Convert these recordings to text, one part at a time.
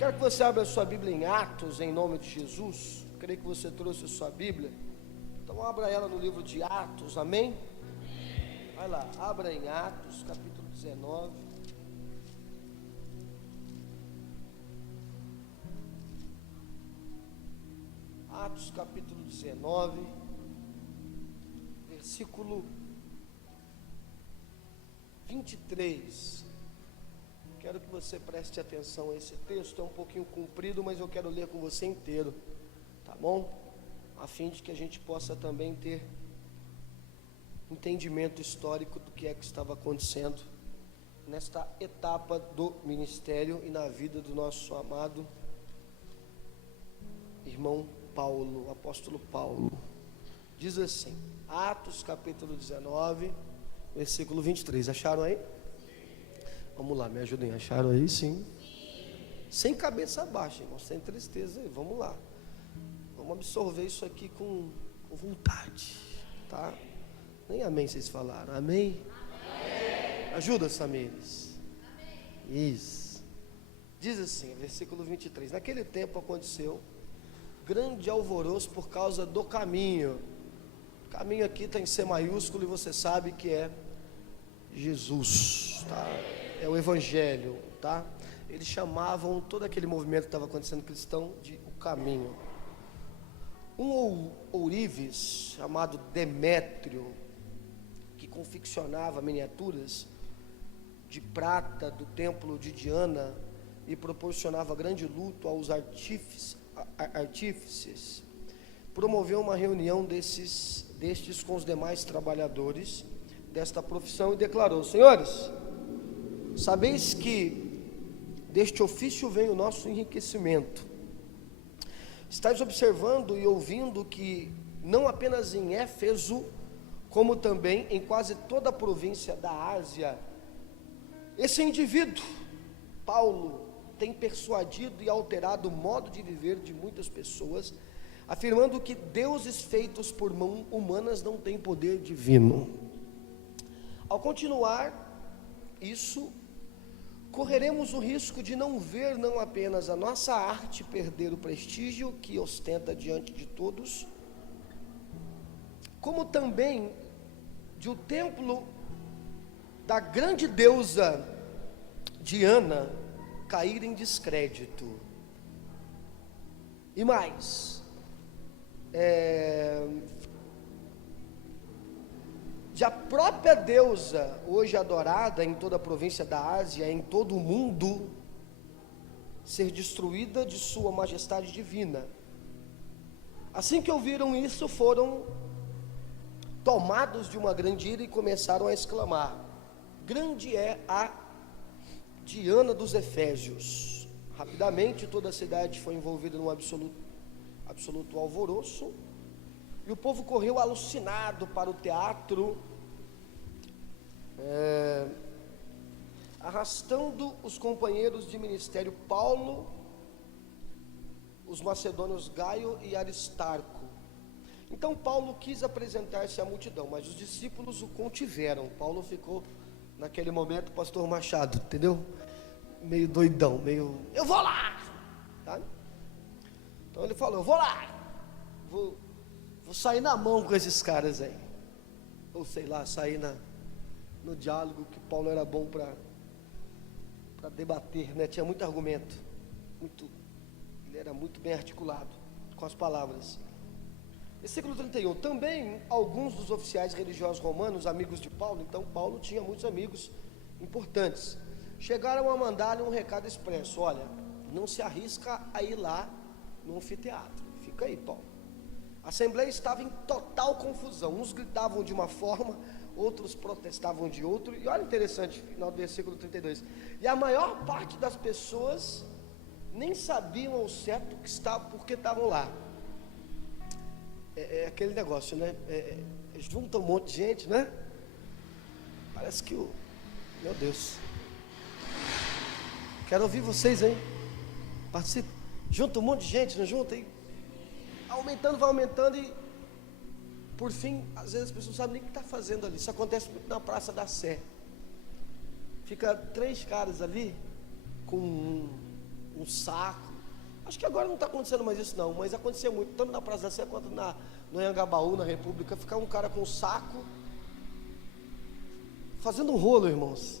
Quero que você abra a sua Bíblia em Atos, em nome de Jesus. Creio que você trouxe a sua Bíblia. Então abra ela no livro de Atos, amém? Vai lá, abra em Atos, capítulo 19. Atos, capítulo 19, versículo 23. Quero que você preste atenção a esse texto. É um pouquinho comprido, mas eu quero ler com você inteiro, tá bom? A fim de que a gente possa também ter entendimento histórico do que é que estava acontecendo nesta etapa do ministério e na vida do nosso amado irmão Paulo, apóstolo Paulo. Diz assim, Atos capítulo 19, versículo 23. Acharam aí? Vamos lá, me ajudem. Acharam aí? Sim. Sem cabeça baixa, irmão, sem tristeza aí. Vamos lá. Vamos absorver isso aqui com vontade, tá? Nem amém vocês falaram. Amém? Amém. Ajuda, Samires. Amém. Isso. Diz assim, versículo 23. Naquele tempo aconteceu grande alvoroço por causa do caminho. O caminho aqui está em C maiúsculo e você sabe que é Jesus, tá? É o Evangelho, tá? Eles chamavam todo aquele movimento que estava acontecendo cristão de o caminho. Um ourives chamado Demétrio, que confeccionava miniaturas de prata do templo de Diana e proporcionava grande luto aos artífices, promoveu uma reunião destes com os demais trabalhadores desta profissão e declarou: Senhores, sabeis que deste ofício vem o nosso enriquecimento. Estais observando e ouvindo que não apenas em Éfeso, como também em quase toda a província da Ásia, esse indivíduo, Paulo, tem persuadido e alterado o modo de viver de muitas pessoas, afirmando que deuses feitos por mãos humanas não têm poder divino. Ao continuar isso, correremos o risco de não ver não apenas a nossa arte perder o prestígio que ostenta diante de todos, como também de o templo da grande deusa Diana cair em descrédito. E mais, de a própria deusa, hoje adorada em toda a província da Ásia, em todo o mundo, ser destruída de sua majestade divina. Assim que ouviram isso, foram tomados de uma grande ira e começaram a exclamar: grande é a Diana dos Efésios. Rapidamente toda a cidade foi envolvida num absoluto alvoroço, e o povo correu alucinado para o teatro, arrastando os companheiros de ministério Paulo, os macedônios Gaio e Aristarco. Então Paulo quis apresentar-se à multidão, mas os discípulos o contiveram. Paulo ficou naquele momento, pastor Machado, entendeu? Meio doidão, meio, eu vou lá, tá? Então ele falou, eu vou lá, vou sair na mão com esses caras aí, ou sei lá, sair no diálogo, que Paulo era bom para debater, né? Tinha muito argumento, ele era muito bem articulado com as palavras. Versículo 31, também alguns dos oficiais religiosos romanos, amigos de Paulo, então Paulo tinha muitos amigos importantes, chegaram a mandar-lhe um recado expresso: olha, não se arrisca a ir lá no anfiteatro, fica aí, Paulo. A assembleia estava em total confusão, uns gritavam de uma forma, outros protestavam de outro, e olha interessante, final do versículo 32, e a maior parte das pessoas nem sabiam ao certo porque estavam lá. É aquele negócio, né? Junta um monte de gente, né? Parece que meu Deus, quero ouvir vocês, hein? Participe. Junta um monte de gente, não junta? E vai aumentando e por fim, às vezes as pessoas não sabem nem o que está fazendo ali. Isso acontece muito na Praça da Sé. Fica 3 caras ali com um saco. Acho que agora não está acontecendo mais isso não, mas acontecia muito, tanto na Praça da Sé quanto no Anhangabaú, na República, ficava um cara com um saco, fazendo um rolo, irmãos.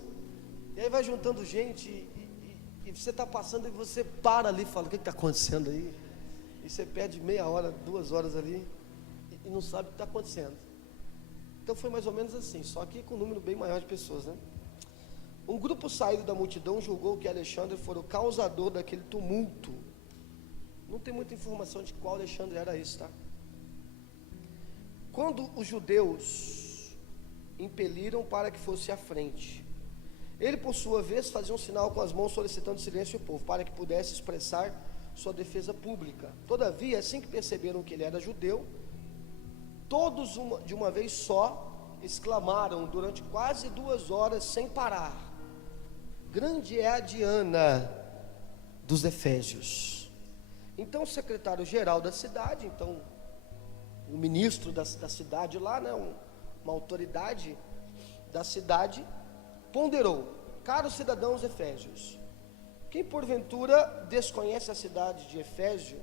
E aí vai juntando gente, e você está passando e você para ali e fala, o que está acontecendo aí? E você perde meia hora, 2 horas ali, e não sabe o que está acontecendo. Então foi mais ou menos assim, só que com um número bem maior de pessoas, né? Um grupo saído da multidão julgou que Alexandre fora o causador daquele tumulto. Não tem muita informação de qual Alexandre era esse, tá? Quando os judeus impeliram para que fosse à frente, ele por sua vez fazia um sinal com as mãos solicitando silêncio ao povo, para que pudesse expressar sua defesa pública. Todavia, assim que perceberam que ele era judeu, todos de uma vez só exclamaram durante quase 2 horas sem parar: grande é a Diana dos Efésios. Então o secretário-geral da cidade, então o ministro da cidade lá, né, uma autoridade da cidade, ponderou: caros cidadãos efésios, quem porventura desconhece a cidade de Efésio,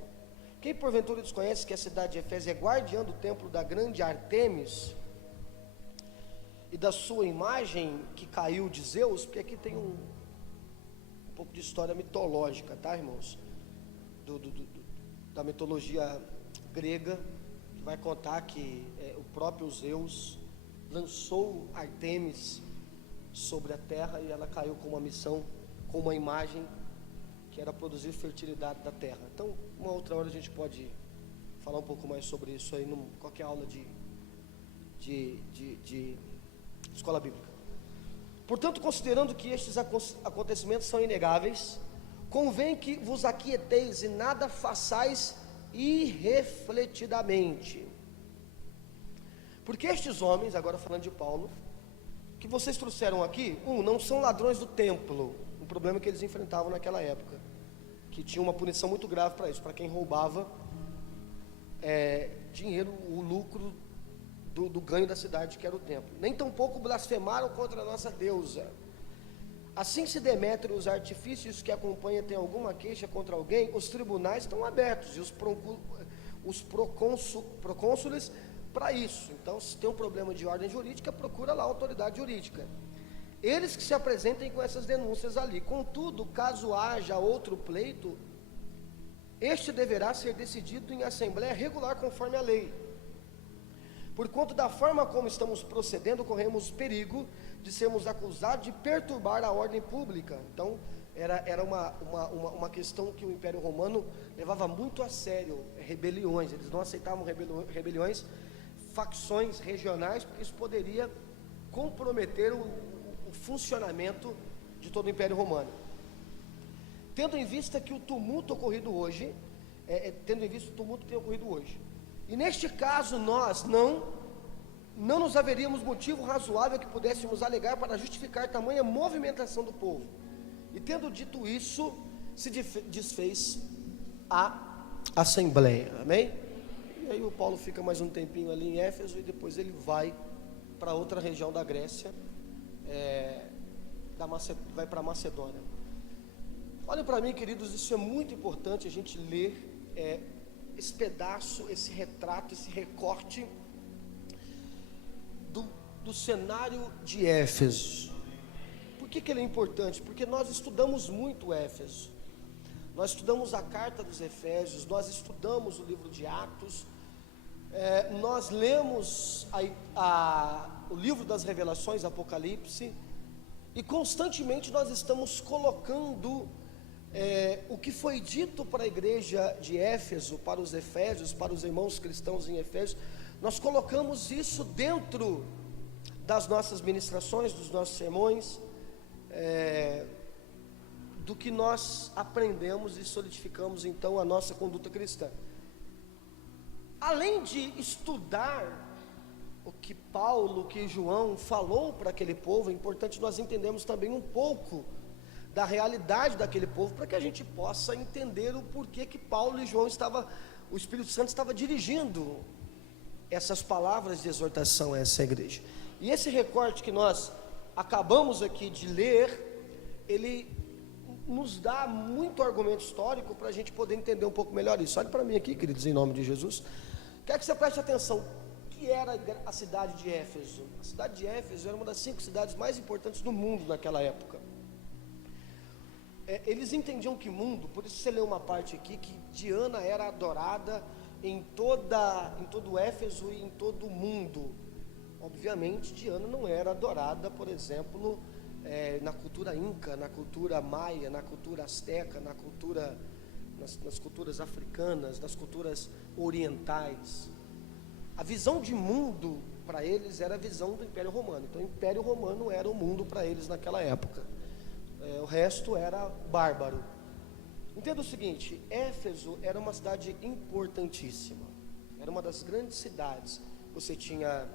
quem porventura desconhece que a cidade de Efésio é guardiã do templo da grande Artemis e da sua imagem que caiu de Zeus? Porque aqui tem um pouco de história mitológica, tá, irmãos? Da mitologia grega, que vai contar que o próprio Zeus lançou Artemis sobre a terra e ela caiu com uma missão, com uma imagem que era produzir fertilidade da terra. Então, uma outra hora a gente pode falar um pouco mais sobre isso aí, em qualquer aula de escola bíblica. Portanto, considerando que estes acontecimentos são inegáveis, convém que vos aquieteis e nada façais irrefletidamente. Porque estes homens, agora falando de Paulo, que vocês trouxeram aqui, não são ladrões do templo, um problema que eles enfrentavam naquela época, que tinha uma punição muito grave para isso, para quem roubava dinheiro, o lucro do ganho da cidade, que era o templo. Nem tampouco blasfemaram contra a nossa deusa. Assim, se Demétrio e os artifícios que acompanham têm alguma queixa contra alguém, os tribunais estão abertos e os procônsules para isso. Então, se tem um problema de ordem jurídica, procura lá a autoridade jurídica. Eles que se apresentem com essas denúncias ali. Contudo, caso haja outro pleito, este deverá ser decidido em assembleia regular conforme a lei. Porquanto da forma como estamos procedendo, corremos perigo de sermos acusados de perturbar a ordem pública. Então, era uma questão que o Império Romano levava muito a sério, rebeliões. Eles não aceitavam rebeliões, facções regionais, porque isso poderia comprometer o funcionamento de todo o Império Romano. Tendo em vista que o tumulto ocorrido hoje, e neste caso nós não nos haveríamos motivo razoável que pudéssemos alegar para justificar tamanha movimentação do povo. E tendo dito isso, se desfez a assembleia, amém? E aí o Paulo fica mais um tempinho ali em Éfeso e depois ele vai para outra região da Grécia, vai para Macedônia. Olhem para mim, queridos, isso é muito importante a gente ler esse pedaço, esse retrato, esse recorte do cenário de Éfeso. Por que ele é importante? Porque nós estudamos muito Éfeso, nós estudamos a carta dos Efésios, nós estudamos o livro de Atos, nós lemos o livro das Revelações, Apocalipse, e constantemente nós estamos colocando o que foi dito para a igreja de Éfeso, para os Efésios, para os irmãos cristãos em Efésios, nós colocamos isso dentro das nossas ministrações, dos nossos sermões, do que nós aprendemos e solidificamos então a nossa conduta cristã. Além de estudar o que Paulo, o que João falou para aquele povo, é importante nós entendermos também um pouco da realidade daquele povo, para que a gente possa entender o porquê que Paulo e João o Espírito Santo estava dirigindo essas palavras de exortação a essa igreja. E esse recorte que nós acabamos aqui de ler, ele nos dá muito argumento histórico para a gente poder entender um pouco melhor isso. Olhe para mim aqui, queridos, em nome de Jesus. Quero que você preste atenção. O que era a cidade de Éfeso? A cidade de Éfeso era uma das 5 cidades mais importantes do mundo naquela época. Eles entendiam que mundo, por isso você lê uma parte aqui, que Diana era adorada em todo Éfeso e em todo o mundo. Obviamente, Diana não era adorada, por exemplo, na cultura inca, na cultura maia, na cultura asteca, nas culturas africanas, nas culturas orientais. A visão de mundo para eles era a visão do Império Romano. Então, o Império Romano era o mundo para eles naquela época. O resto era bárbaro. Entenda o seguinte: Éfeso era uma cidade importantíssima, era uma das grandes cidades. Você tinha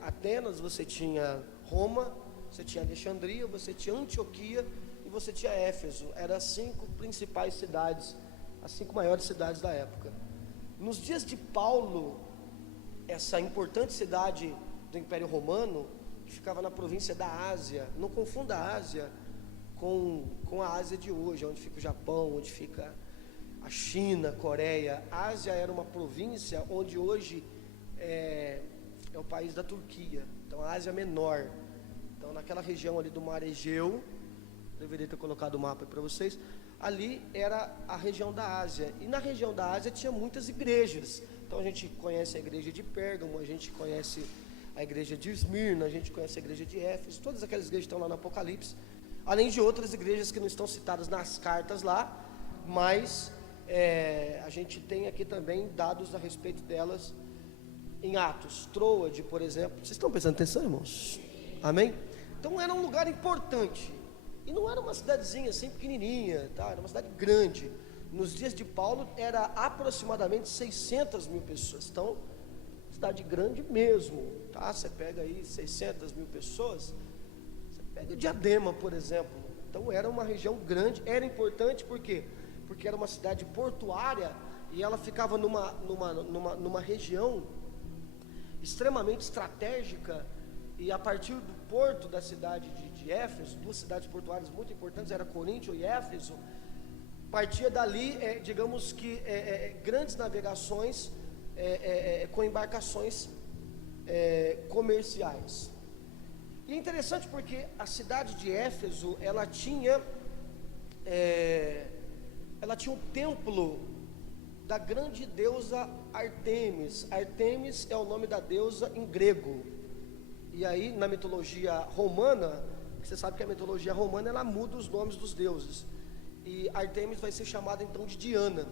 Atenas, você tinha Roma, você tinha Alexandria, você tinha Antioquia e você tinha Éfeso. Eram as 5 principais cidades, as 5 maiores cidades da época. Nos dias de Paulo, essa importante cidade do Império Romano, que ficava na província da Ásia, não confunda a Ásia com a Ásia de hoje, onde fica o Japão, onde fica a China, Coreia. A Ásia era uma província onde hoje é o país da Turquia. Então a Ásia Menor. Então naquela região ali do Mar Egeu, deveria ter colocado o mapa para vocês, ali era a região da Ásia. E na região da Ásia tinha muitas igrejas. Então a gente conhece a igreja de Pérgamo, a gente conhece a igreja de Esmirna, a gente conhece a igreja de Éfeso, todas aquelas igrejas estão lá no Apocalipse. Além de outras igrejas que não estão citadas nas cartas lá, mas a gente tem aqui também dados a respeito delas em Atos. Troade, por exemplo. Vocês estão prestando atenção, irmãos? Amém? Então era um lugar importante. E não era uma cidadezinha assim pequenininha, tá? Era uma cidade grande. Nos dias de Paulo era aproximadamente 600 mil pessoas. Então, cidade grande mesmo, tá? Você pega aí 600 mil pessoas. Pega Diadema, por exemplo. Então era uma região grande, era importante por quê? Porque era uma cidade portuária e ela ficava numa região extremamente estratégica, e a partir do porto da cidade de Éfeso, 2 cidades portuárias muito importantes, era Coríntio e Éfeso, partia dali, digamos que grandes navegações com embarcações comerciais. E é interessante porque a cidade de Éfeso, ela tinha um templo da grande deusa Artemis. Artemis é o nome da deusa em grego. E aí, na mitologia romana, você sabe que a mitologia romana, ela muda os nomes dos deuses. E Artemis vai ser chamada então de Diana.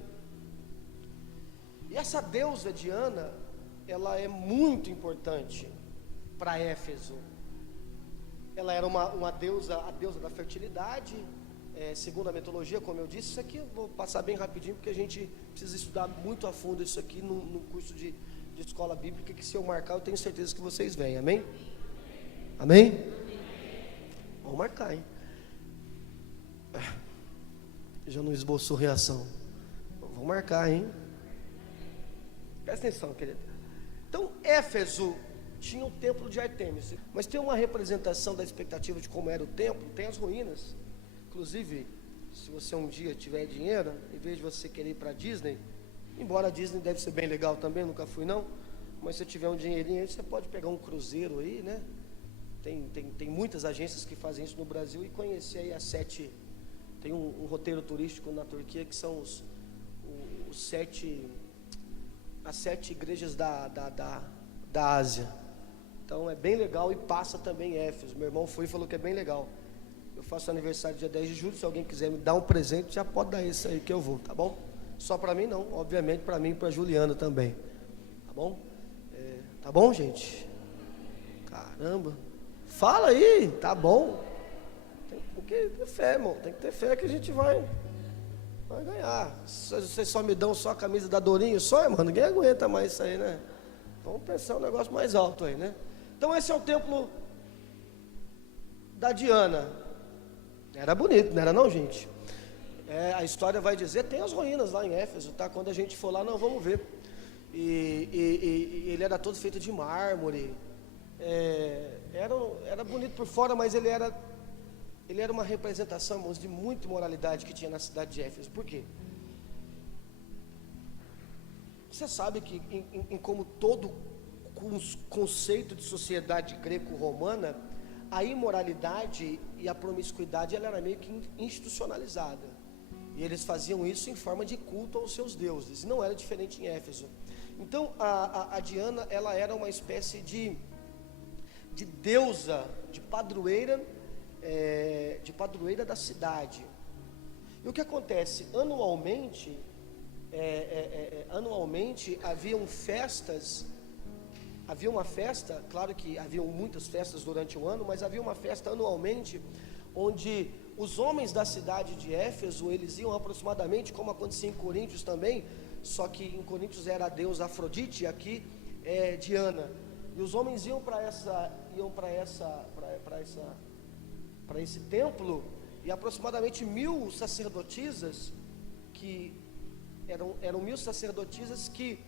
E essa deusa Diana, ela é muito importante para Éfeso. Ela era uma deusa, a deusa da fertilidade, segundo a mitologia, como eu disse. Isso aqui eu vou passar bem rapidinho, porque a gente precisa estudar muito a fundo isso aqui no curso de escola bíblica, que se eu marcar, eu tenho certeza que vocês vêm, amém? Amém? Vamos marcar, hein? Já não esboçou reação. Vamos marcar, hein? Presta atenção, querido. Então, Éfeso tinha o templo de Artemis, mas tem uma representação da expectativa de como era o templo. Tem as ruínas. Inclusive, se você um dia tiver dinheiro, em vez de você querer ir para a Disney, embora a Disney deve ser bem legal também, nunca fui não, mas se tiver um dinheirinho aí, você pode pegar um cruzeiro aí, né? Tem muitas agências que fazem isso no Brasil, e conhecer aí tem um roteiro turístico na Turquia, que são as 7 igrejas da Ásia. Então é bem legal, e passa também Éfeso. Meu irmão foi e falou que é bem legal. Eu faço aniversário dia 10 de julho, se alguém quiser me dar um presente, já pode dar esse aí que eu vou, tá bom? Só para mim não, obviamente para mim e para Juliana também, tá bom? Tá bom, gente? Caramba, fala aí, tá bom? Tem que ter fé, irmão, tem que ter fé que a gente vai ganhar. Vocês só me dão só a camisa da Dorinho, só, irmão, ninguém aguenta mais isso aí, né? Vamos pensar um negócio mais alto aí, né? Então esse é o templo da Diana. Era bonito, não era não, gente? A história vai dizer, tem as ruínas lá em Éfeso, tá? Quando a gente for lá, nós vamos ver. E ele era todo feito de mármore. Era bonito por fora, mas ele ele era uma representação, irmãos, de muita moralidade que tinha na cidade de Éfeso. Por quê? Você sabe que em como todo conceito de sociedade greco-romana, a imoralidade e a promiscuidade ela era meio que institucionalizada. E eles faziam isso em forma de culto aos seus deuses. Não era diferente em Éfeso. Então a Diana, ela era uma espécie de deusa, de padroeira da cidade. E o que acontece? Anualmente haviam festas. Havia uma festa, claro que haviam muitas festas durante o ano, mas havia uma festa anualmente, onde os homens da cidade de Éfeso, eles iam aproximadamente, como acontecia em Coríntios também, só que em Coríntios era a deusa Afrodite, aqui é Diana. E os homens iam para esse templo, e aproximadamente 1000 sacerdotisas, que eram 1000 sacerdotisas que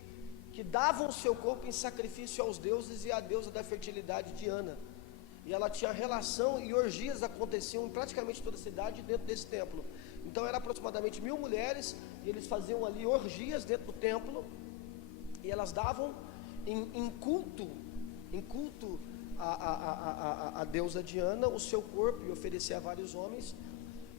davam o seu corpo em sacrifício aos deuses e à deusa da fertilidade Diana. E ela tinha relação, e orgias aconteciam em praticamente toda a cidade dentro desse templo. Então era aproximadamente 1000 mulheres, e eles faziam ali orgias dentro do templo, e elas davam em culto a deusa Diana o seu corpo, e oferecia a vários homens.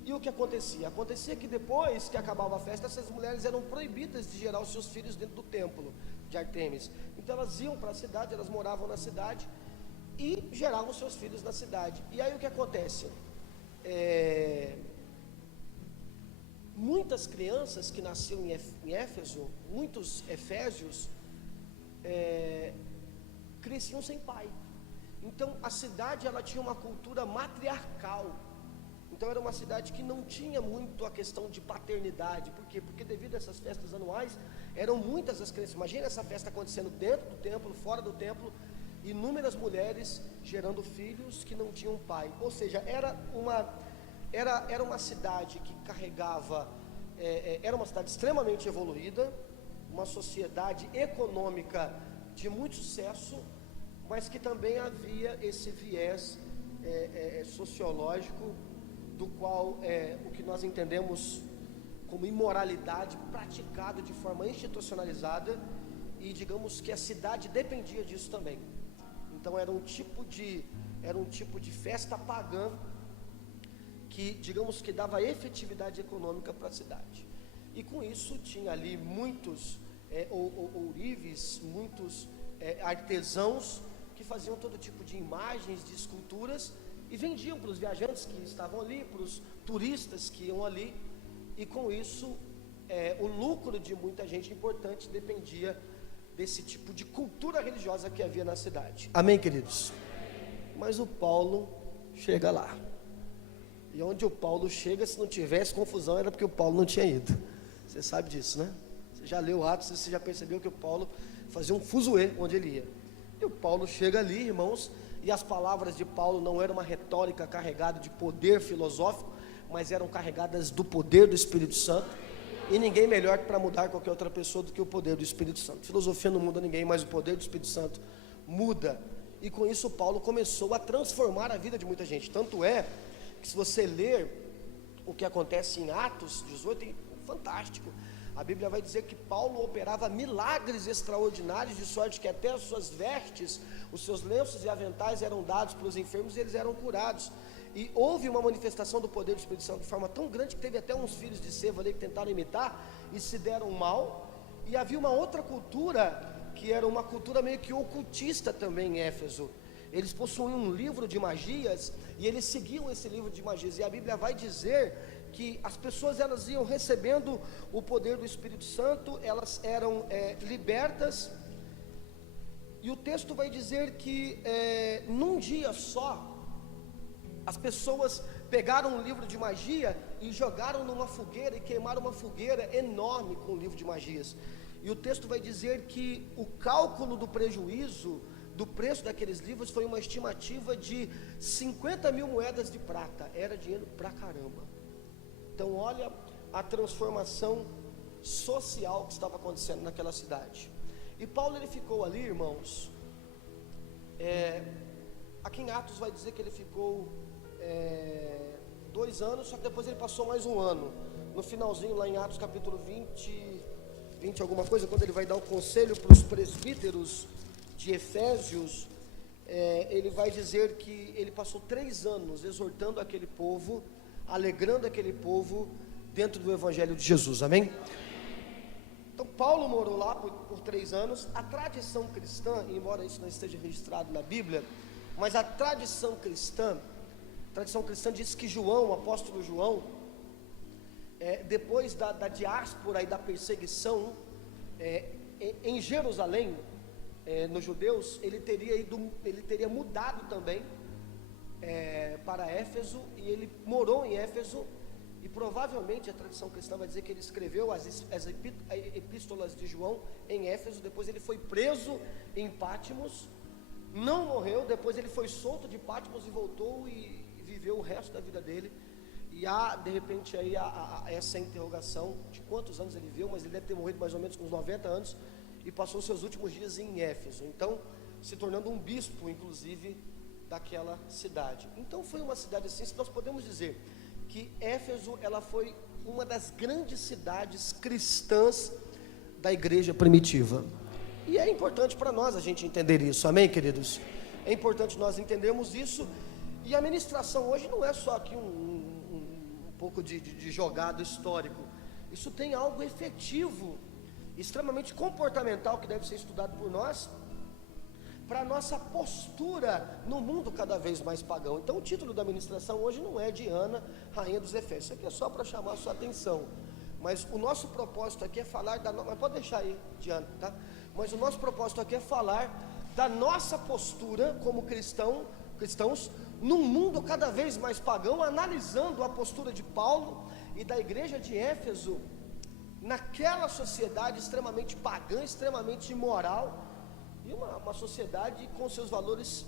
E o que acontecia? Acontecia que depois que acabava a festa, essas mulheres eram proibidas de gerar os seus filhos dentro do templo de Artemis. Então elas iam para a cidade, elas moravam na cidade e geravam seus filhos na cidade. E aí o que acontece? Muitas crianças que nasciam em Éfeso, muitos efésios, cresciam sem pai. Então a cidade ela tinha uma cultura matriarcal. Então era uma cidade que não tinha muito a questão de paternidade. Por quê? Porque devido a essas festas anuais, eram muitas as crianças. Imagina essa festa acontecendo dentro do templo, fora do templo, inúmeras mulheres gerando filhos que não tinham pai. Ou seja, era uma cidade que carregava, era uma cidade extremamente evoluída, uma sociedade econômica de muito sucesso, mas que também havia esse viés sociológico, do qual o que nós entendemos como imoralidade praticado de forma institucionalizada, e digamos que a cidade dependia disso também. Então era um tipo de festa pagã que, digamos que dava efetividade econômica para a cidade. E com isso tinha ali muitos ourives, muitos artesãos que faziam todo tipo de imagens, de esculturas, e vendiam para os viajantes que estavam ali, para os turistas que iam ali, e com isso o lucro de muita gente importante dependia desse tipo de cultura religiosa que havia na cidade. Amém, queridos? Mas o Paulo chega lá, e onde o Paulo chega, se não tivesse confusão, era porque o Paulo não tinha ido. Você sabe disso, né? Você já leu Atos, você já percebeu que o Paulo fazia um fuzuê onde ele ia. E o Paulo chega ali, irmãos, e as palavras de Paulo não eram uma retórica carregada de poder filosófico, mas eram carregadas do poder do Espírito Santo, e ninguém melhor para mudar qualquer outra pessoa do que o poder do Espírito Santo. Filosofia não muda ninguém, mas o poder do Espírito Santo muda, e com isso Paulo começou a transformar a vida de muita gente. Tanto é que, se você ler o que acontece em Atos 18, é fantástico. A Bíblia vai dizer que Paulo operava milagres extraordinários, de sorte que até as suas vestes, os seus lenços e aventais eram dados para os enfermos, e eles eram curados. E houve uma manifestação do poder do Espírito Santo de forma tão grande que teve até uns filhos de Seva ali que tentaram imitar e se deram mal. E havia uma outra cultura, que era uma cultura meio que ocultista também em Éfeso. Eles possuíam um livro de magias, e eles seguiam esse livro de magias, e a Bíblia vai dizer que as pessoas elas iam recebendo o poder do Espírito Santo, elas eram libertas, e o texto vai dizer que num dia só, as pessoas pegaram um livro de magia e jogaram numa fogueira, e queimaram uma fogueira enorme com o livro de magias. E o texto vai dizer que o cálculo do prejuízo, do preço daqueles livros, foi uma estimativa de 50 mil moedas de prata. Era dinheiro pra caramba. Então olha a transformação social que estava acontecendo naquela cidade. E Paulo, ele ficou ali, irmãos, aqui em Atos vai dizer que ele ficou 2 anos, só que depois ele passou mais um ano. No finalzinho, lá em Atos capítulo 20 alguma coisa, quando ele vai dar o conselho para os presbíteros de Efésios, ele vai dizer que ele passou 3 anos exortando aquele povo, alegrando aquele povo dentro do Evangelho de Jesus, amém? Então Paulo morou lá por 3 anos. A tradição cristã, embora isso não esteja registrado na Bíblia, mas a tradição cristã diz que João, o apóstolo João, depois da diáspora e da perseguição em Jerusalém, nos judeus, ele teria mudado também para Éfeso, e ele morou em Éfeso, e provavelmente a tradição cristã vai dizer que ele escreveu as epístolas de João em Éfeso. Depois ele foi preso em Pátimos, não morreu, depois ele foi solto de Pátimos e voltou e viveu o resto da vida dele. E há, de repente, aí essa interrogação de quantos anos ele viveu, mas ele deve ter morrido mais ou menos com uns 90 anos, e passou seus últimos dias em Éfeso, então se tornando um bispo, inclusive, daquela cidade. Então foi uma cidade assim, se nós podemos dizer que Éfeso, ela foi uma das grandes cidades cristãs da igreja primitiva, e é importante para nós a gente entender isso, amém, queridos? É importante nós entendermos isso. E a ministração hoje não é só aqui um pouco de jogado histórico, isso tem algo efetivo, extremamente comportamental, que deve ser estudado por nós, para a nossa postura no mundo cada vez mais pagão. Então o título da ministração hoje não é Diana, rainha dos Efésios, isso aqui é só para chamar a sua atenção, mas o nosso propósito aqui é falar mas pode deixar aí, Diana, tá? Mas o nosso propósito aqui é falar da nossa postura como cristãos num mundo cada vez mais pagão, analisando a postura de Paulo e da igreja de Éfeso naquela sociedade extremamente pagã, extremamente imoral, e uma sociedade com seus valores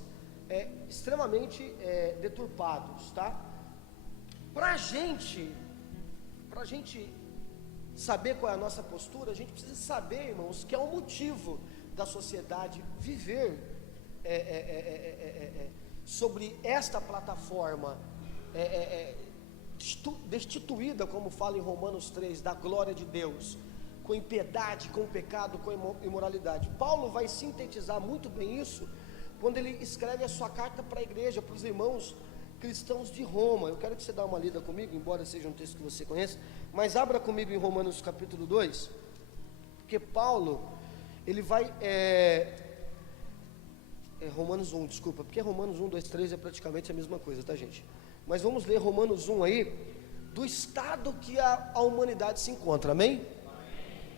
extremamente deturpados, tá? Para a gente saber qual é a nossa postura, a gente precisa saber, irmãos, que é o motivo da sociedade viver sobre esta plataforma destituída, como fala em Romanos 3, da glória de Deus, com impiedade, com pecado, com imoralidade. Paulo vai sintetizar muito bem isso quando ele escreve a sua carta para a igreja, para os irmãos cristãos de Roma. Eu quero que você dê uma lida comigo, embora seja um texto que você conhece, mas abra comigo em Romanos capítulo 2, porque Paulo, ele vai Romanos 1, desculpa, porque Romanos 1, 2, 3 é praticamente a mesma coisa, tá, gente? Mas vamos ler Romanos 1 aí, do estado que a humanidade se encontra, amém?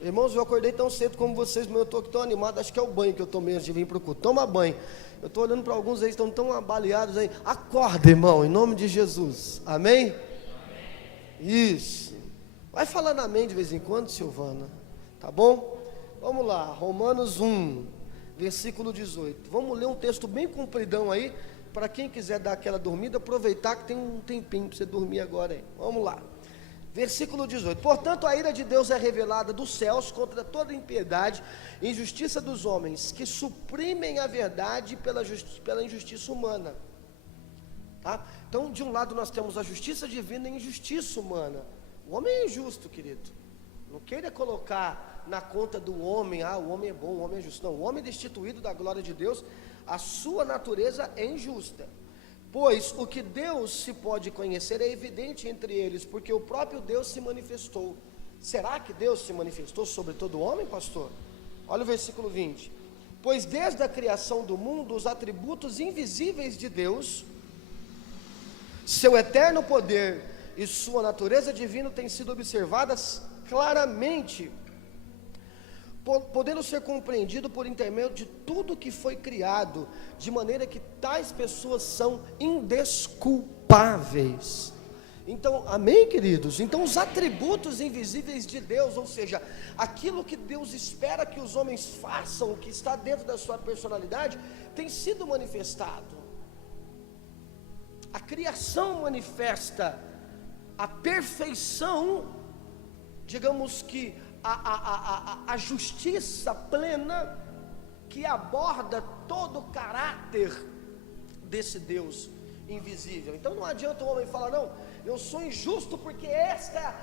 Irmãos, eu acordei tão cedo como vocês, mas eu estou tão animado, acho que é o banho que eu tomei antes de vir para o culto. Toma banho. Eu estou olhando para alguns aí, estão tão abaleados aí. Acorda, irmão, em nome de Jesus, amém? Amém. Isso. Vai falando amém de vez em quando, Silvana, tá bom? Vamos lá, Romanos 1, versículo 18. Vamos ler um texto bem compridão aí, para quem quiser dar aquela dormida, aproveitar que tem um tempinho para você dormir agora aí. Vamos lá. Versículo 18. Portanto, a ira de Deus é revelada dos céus contra toda impiedade e injustiça dos homens, que suprimem a verdade pela injustiça humana. Tá? Então, de um lado nós temos a justiça divina e a injustiça humana. O homem é injusto, querido. Não queira colocar na conta do homem, o homem é bom, o homem é justo. Não, o homem destituído da glória de Deus, a sua natureza é injusta. Pois o que Deus se pode conhecer é evidente entre eles, porque o próprio Deus se manifestou. Será que Deus se manifestou sobre todo homem, pastor? Olha o versículo 20. Pois desde a criação do mundo, os atributos invisíveis de Deus, seu eterno poder e sua natureza divina têm sido observadas claramente, podendo ser compreendido por intermédio de tudo que foi criado, de maneira que tais pessoas são indesculpáveis. Então, amém, queridos? Então, os atributos invisíveis de Deus, ou seja, aquilo que Deus espera que os homens façam, que está dentro da sua personalidade, tem sido manifestado. A criação manifesta a perfeição, digamos que a justiça plena, que aborda todo o caráter desse Deus invisível. Então não adianta o homem falar, não, eu sou injusto porque esta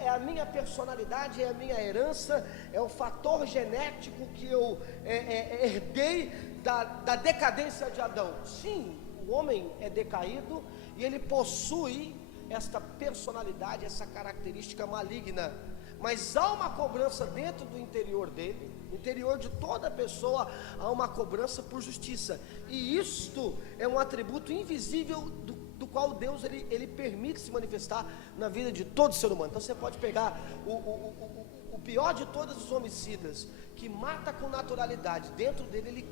é a minha personalidade, é a minha herança, é o fator genético que eu herdei da decadência de Adão. Sim, o homem é decaído e ele possui esta personalidade, essa característica maligna, mas há uma cobrança dentro do interior dele, no interior de toda pessoa há uma cobrança por justiça, e isto é um atributo invisível do qual Deus ele permite se manifestar na vida de todo ser humano. Então você pode pegar o pior de todos os homicidas, que mata com naturalidade, dentro dele ele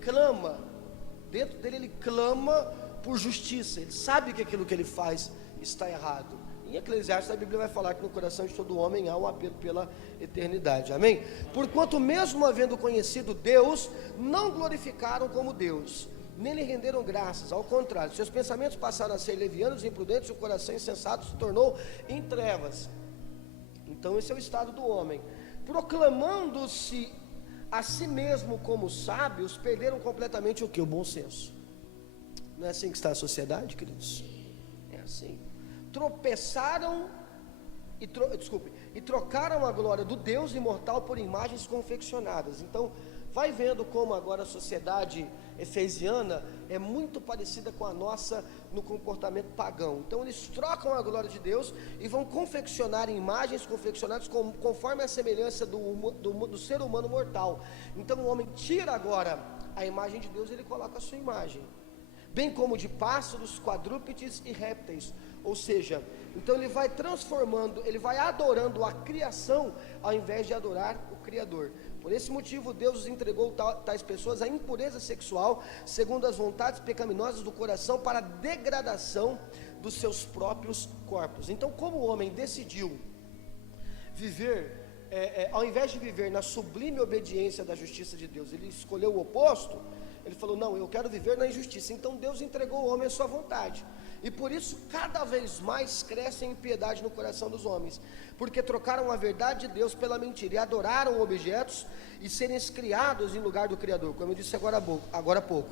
clama por justiça, ele sabe que aquilo que ele faz está errado. Em Eclesiastes a Bíblia vai falar que no coração de todo homem há um apelo pela eternidade, amém? Porquanto mesmo havendo conhecido Deus, não glorificaram como Deus, nem lhe renderam graças, ao contrário, seus pensamentos passaram a ser levianos e imprudentes, e o coração insensato se tornou em trevas. Então esse é o estado do homem, proclamando-se a si mesmo como sábios, perderam completamente o que? O bom senso. Não é assim que está a sociedade, queridos? É assim. Tropeçaram e trocaram a glória do Deus imortal por imagens confeccionadas. Então, vai vendo como agora a sociedade efesiana é muito parecida com a nossa no comportamento pagão. Então, eles trocam a glória de Deus e vão confeccionar imagens confeccionadas conforme a semelhança do ser humano mortal. Então, o homem tira agora a imagem de Deus e ele coloca a sua imagem, bem como de pássaros, quadrúpedes e répteis. Ou seja, então ele vai transformando, ele vai adorando a criação ao invés de adorar o Criador. Por esse motivo Deus entregou tais pessoas à impureza sexual, segundo as vontades pecaminosas do coração, para a degradação dos seus próprios corpos. Então, como o homem decidiu viver, ao invés de viver na sublime obediência da justiça de Deus, ele escolheu o oposto. Ele falou, não, eu quero viver na injustiça. Então Deus entregou ao homem a sua vontade, e por isso cada vez mais cresce a impiedade no coração dos homens, porque trocaram a verdade de Deus pela mentira, e adoraram objetos e seres criados em lugar do Criador, como eu disse agora há pouco,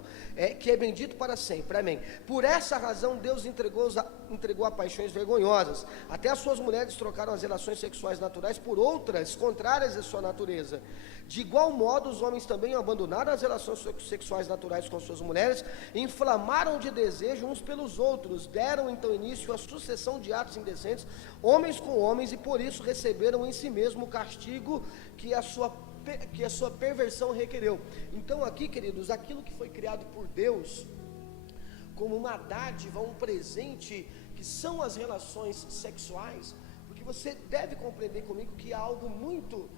que é bendito para sempre, amém. Por essa razão Deus entregou a paixões vergonhosas, até as suas mulheres trocaram as relações sexuais naturais por outras contrárias à sua natureza. De igual modo os homens também abandonaram as relações sexuais naturais com suas mulheres, inflamaram de desejo uns pelos outros, deram então início à sucessão de atos indecentes, homens com homens, e por isso receberam em si mesmo o castigo que a sua perversão requereu. Então aqui, queridos, aquilo que foi criado por Deus como uma dádiva, um presente, que são as relações sexuais, porque você deve compreender comigo que há algo muito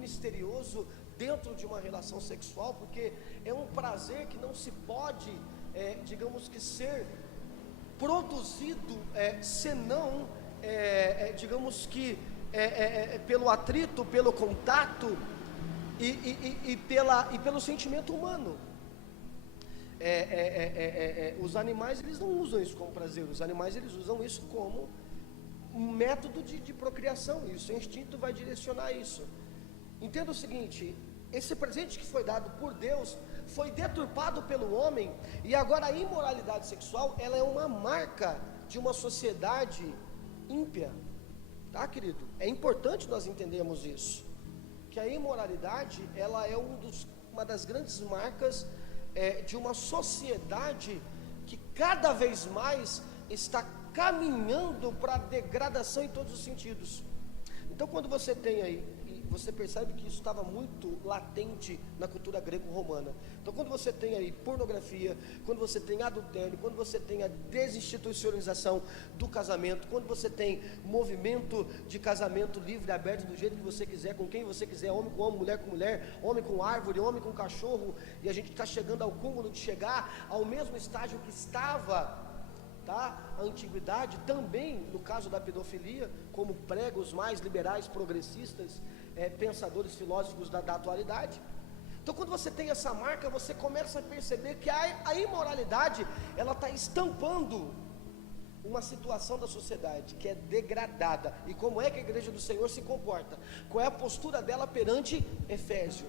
misterioso dentro de uma relação sexual, porque é um prazer que não se pode, digamos que ser produzido, senão, digamos que pelo atrito, pelo contato e pelo sentimento humano. Os animais eles não usam isso como prazer, os animais eles usam isso como um método de procriação, e o seu instinto vai direcionar isso. Entenda o seguinte, esse presente que foi dado por Deus foi deturpado pelo homem, e agora a imoralidade sexual, ela é uma marca de uma sociedade ímpia, tá, querido? É importante nós entendermos isso, que a imoralidade, ela é uma das grandes marcas de uma sociedade que cada vez mais está caminhando para a degradação em todos os sentidos. Então, quando você tem aí, e você percebe que isso estava muito latente na cultura greco-romana. Então, quando você tem aí pornografia, quando você tem adultério, quando você tem a desinstitucionalização do casamento, quando você tem movimento de casamento livre, aberto, do jeito que você quiser, com quem você quiser, homem com homem, mulher com mulher, homem com árvore, homem com cachorro, e a gente está chegando ao cúmulo de chegar ao mesmo estágio que estava, tá? A antiguidade, também no caso da pedofilia, como pregam os mais liberais, progressistas, pensadores filósofos da atualidade. Então, quando você tem essa marca, você começa a perceber que a imoralidade, ela está estampando uma situação da sociedade que é degradada. E como é que a igreja do Senhor se comporta? Qual é a postura dela perante Éfeso?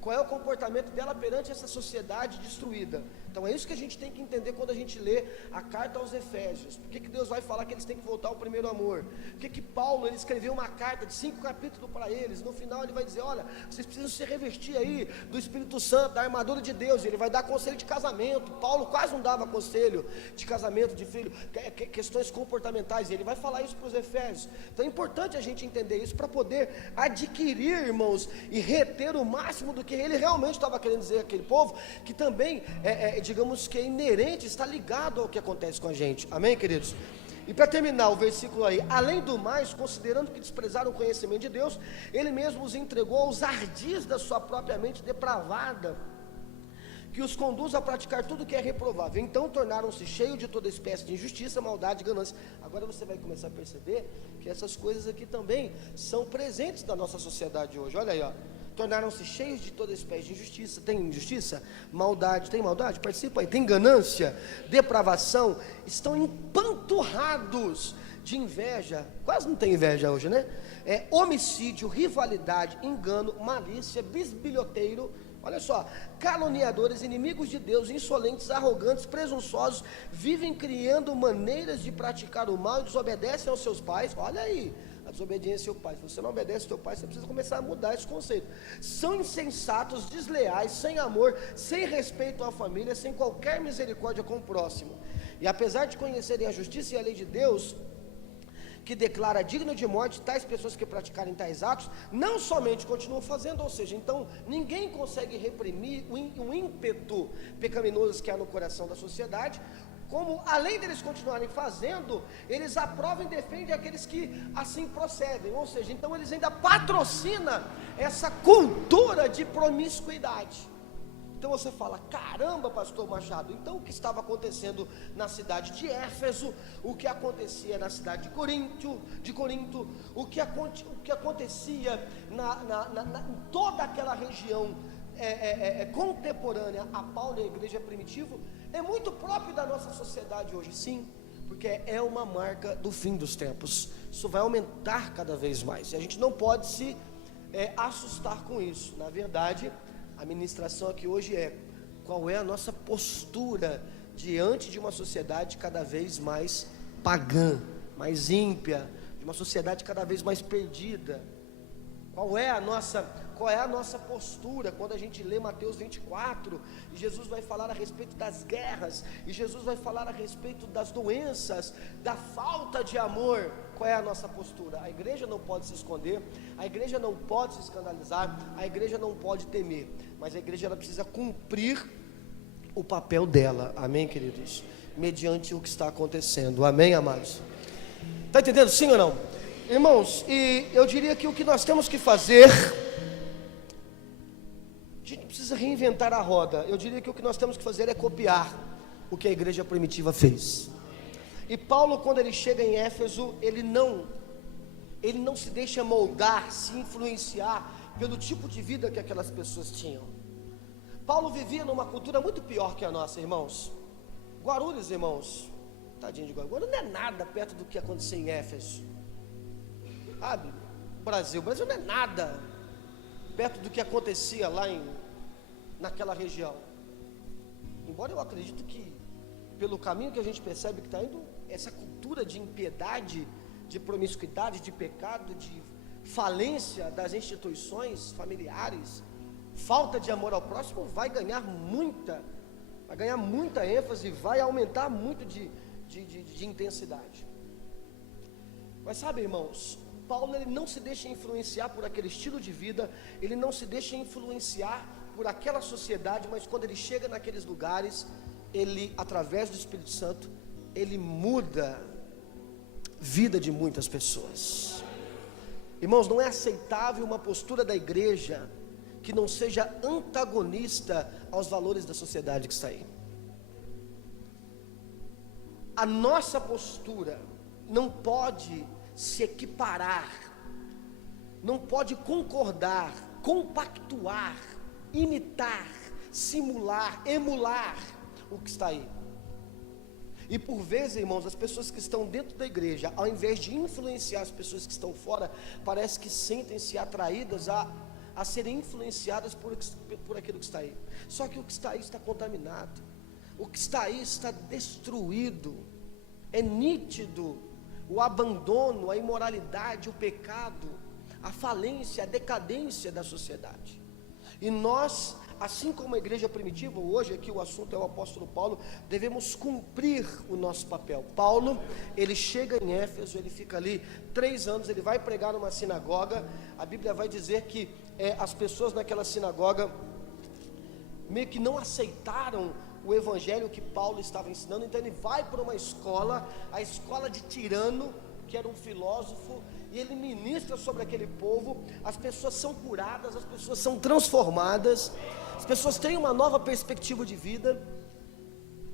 Qual é o comportamento dela perante essa sociedade destruída? Então é isso que a gente tem que entender quando a gente lê a carta aos Efésios. Por que Deus vai falar que eles têm que voltar ao primeiro amor? Por que Paulo ele escreveu uma carta de 5 capítulos para eles? No final ele vai dizer, olha, vocês precisam se revestir aí do Espírito Santo, da armadura de Deus. Ele vai dar conselho de casamento. Paulo quase não dava conselho de casamento, de filho, questões comportamentais. Ele vai falar isso para os Efésios. Então é importante a gente entender isso para poder adquirir, irmãos, e reter o máximo do que ele realmente estava querendo dizer àquele povo, que também digamos que é inerente, está ligado ao que acontece com a gente, amém, queridos? E para terminar o versículo aí, além do mais, considerando que desprezaram o conhecimento de Deus, ele mesmo os entregou aos ardis da sua própria mente depravada, que os conduz a praticar tudo que é reprovável. Então tornaram-se cheios de toda espécie de injustiça, maldade e ganância. Agora você vai começar a perceber que essas coisas aqui também são presentes na nossa sociedade hoje. Olha aí, ó. Tornaram-se cheios de toda espécie de injustiça. Tem injustiça? Maldade. Tem maldade? Participa aí. Tem ganância? Depravação? Estão empanturrados de inveja. Quase não tem inveja hoje, né? Homicídio, rivalidade, engano, malícia, bisbilhoteiro. Olha só, caluniadores, inimigos de Deus, insolentes, arrogantes, presunçosos, vivem criando maneiras de praticar o mal e desobedecem aos seus pais. Olha aí, a desobediência ao pai. Se você não obedece ao teu pai, você precisa começar a mudar esse conceito. São insensatos, desleais, sem amor, sem respeito à família, sem qualquer misericórdia com o próximo. E apesar de conhecerem a justiça e a lei de Deus, que declara digno de morte tais pessoas que praticarem tais atos, não somente continuam fazendo, ou seja, então ninguém consegue reprimir o ímpeto pecaminoso que há no coração da sociedade, como além deles continuarem fazendo, eles aprovam e defendem aqueles que assim procedem, ou seja, então eles ainda patrocinam essa cultura de promiscuidade. Então você fala, caramba, pastor Machado, então o que estava acontecendo na cidade de Éfeso, o que acontecia na cidade de Corinto, o que acontecia em toda aquela região contemporânea a Paulo e a igreja primitiva, é muito próprio da nossa sociedade hoje, sim, porque é uma marca do fim dos tempos. Isso vai aumentar cada vez mais, e a gente não pode se assustar com isso. Na verdade, a ministração aqui hoje qual é a nossa postura diante de uma sociedade cada vez mais pagã, mais ímpia, de uma sociedade cada vez mais perdida. Qual é a nossa postura quando a gente lê Mateus 24, e Jesus vai falar a respeito das guerras, e Jesus vai falar a respeito das doenças, da falta de amor? Qual é a nossa postura? A igreja não pode se esconder, a igreja não pode se escandalizar, a igreja não pode temer, mas a igreja ela precisa cumprir o papel dela, amém, queridos? Mediante o que está acontecendo, amém, amados? Está entendendo, sim ou não? Irmãos, e eu diria que o que nós temos que fazer, a gente precisa reinventar a roda. Eu diria que o que nós temos que fazer é copiar o que a igreja primitiva fez. E Paulo, quando ele chega em Éfeso, ele não se deixa moldar, se influenciar pelo tipo de vida que aquelas pessoas tinham. Paulo vivia numa cultura muito pior que a nossa, irmãos. Guarulhos, irmãos, tadinho de Guarulhos, não é nada perto do que aconteceu em Éfeso. Sabe, o Brasil não é nada perto do que acontecia lá naquela região. Embora eu acredito que, pelo caminho que a gente percebe que está indo, essa cultura de impiedade, de promiscuidade, de pecado, de falência das instituições familiares, falta de amor ao próximo, vai ganhar muita ênfase, vai aumentar muito de intensidade. Mas sabe, irmãos, Paulo ele não se deixa influenciar por aquele estilo de vida, ele não se deixa influenciar por aquela sociedade, mas quando ele chega naqueles lugares, ele, através do Espírito Santo, ele muda a vida de muitas pessoas. Irmãos, não é aceitável uma postura da igreja que não seja antagonista aos valores da sociedade que está aí. A nossa postura não pode se equiparar, não pode concordar, compactuar, imitar, simular, emular o que está aí. E por vezes, irmãos, as pessoas que estão dentro da igreja, ao invés de influenciar as pessoas que estão fora, parece que sentem-se atraídas a serem influenciadas por aquilo que está aí. Só que o que está aí está contaminado. o que está aí está destruído. É nítido o abandono, a imoralidade, o pecado, a falência, a decadência da sociedade. E nós, assim como a igreja primitiva, hoje aqui o assunto é o apóstolo Paulo, devemos cumprir o nosso papel. Paulo, ele chega em Éfeso, ele fica ali 3 anos, ele vai pregar numa sinagoga. A Bíblia vai dizer que as pessoas naquela sinagoga meio que não aceitaram o evangelho que Paulo estava ensinando. Então ele vai para uma escola, a escola de Tirano, que era um filósofo, e ele ministra sobre aquele povo. As pessoas são curadas, as pessoas são transformadas, as pessoas têm uma nova perspectiva de vida.